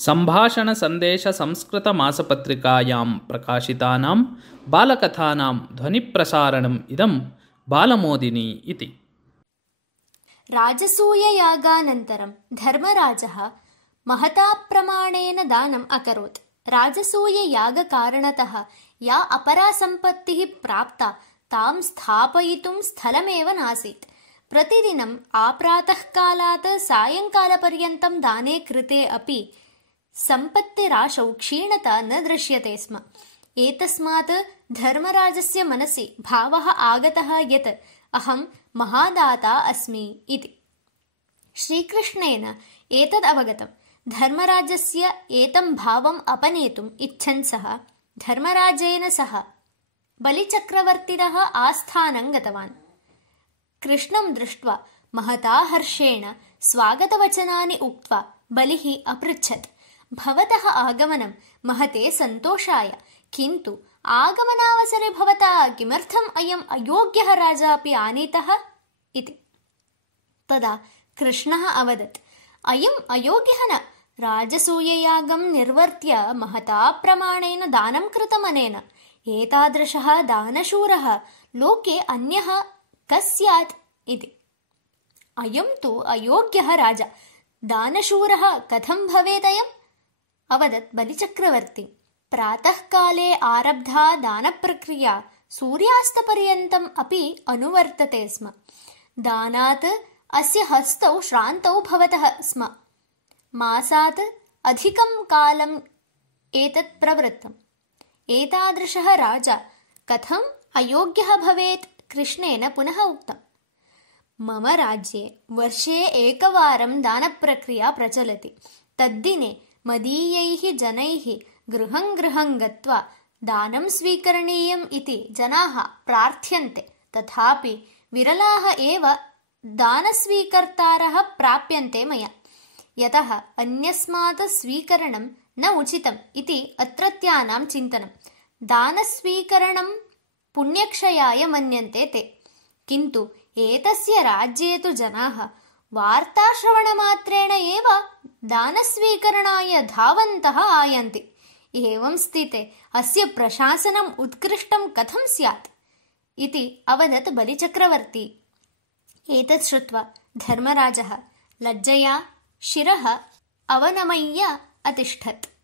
सम्भाषणसन्देशसंस्कृतमासपत्रिकायां प्रकाशितानां बालकथानां ध्वनिप्रसारणम् इदं बालमोदिनी इति। राजसूययागानन्तरं धर्मराजः महता प्रमाणेन दानम् अकरोत्। राजसूययागकारणतः या अपरा सम्पत्तिः प्राप्ता तां स्थापयितुं स्थलमेव नासीत्। प्रतिदिनम् आप्रातःकालात् सायङ्कालपर्यन्तं दाने कृते अपि सम्पत्तिराशौ क्षीणता न दृश्यते स्म। एतस्मात् धर्मराजस्य मनसि भावः आगतः यत् अहं महादाता अस्मि इति। श्रीकृष्णेन एतद् अवगतं। धर्मराजस्य एतं भावम् अपनेतुम् इच्छन् सः धर्मराजेन सह बलिचक्रवर्तिनः आस्थानं गतवान्। कृष्णं दृष्ट्वा महता हर्षेण स्वागतवचनानि उक्त्वा बलिः अपृच्छत्, भवतः आगमनं महते सन्तोषाय, किन्तु आगमनावसरे भवता किमर्थम् अयम् अयोग्यः राजा अपि आनीतः इति। तदा कृष्णः अवदत्, अयम् अयोग्यः न, राजसूययागं निर्वर्त्य महता प्रमाणेन दानं कृतमनेन। एतादृशः दानशूरः लोके अन्यः कः स्यात् इति। अयं तु अयोग्यः राजा, दानशूरः कथं भवेदयम् अवदत् बलिचक्रवर्ती। प्रातःकाले आरब्धा दानप्रक्रिया सूर्यास्तपर्यन्तम् अपि अनुवर्तते स्म। दानात् अस्य हस्तौ श्रान्तौ भवतः स्म। मासात् अधिकं कालम् एतत् प्रवृत्तम्। एतादृशः राजा कथम् अयोग्यः भवेत्? कृष्णेन पुनः उक्तम्, मम राज्ये वर्षे एकवारं दानप्रक्रिया प्रचलति। तद्दिने मदीयैः जनैः गृहं गृहं गत्वा दानं स्वीकरणीयम् इति जनाः प्रार्थ्यन्ते। तथापि विरलाः एव दानस्वीकर्तारः प्राप्यन्ते मया, यतः अन्यस्मात् स्वीकरणं न उचितम् इति अत्रत्यानां चिन्तनं। दानस्वीकरणं पुण्यक्षयाय मन्यन्ते ते, किन्तु एतस्य राज्ये तु जनाः वार्ताश्रवणमात्रेण एव दानस्वीकरणाय धावन्तः आयन्ति। एवं स्थिते अस्य प्रशासनम् उत्कृष्टं कथं स्यात् इति अवदत् बलिचक्रवर्ती। एतत् श्रुत्वा धर्मराजः लज्जया शिरः अवनमय्य अतिष्ठत्।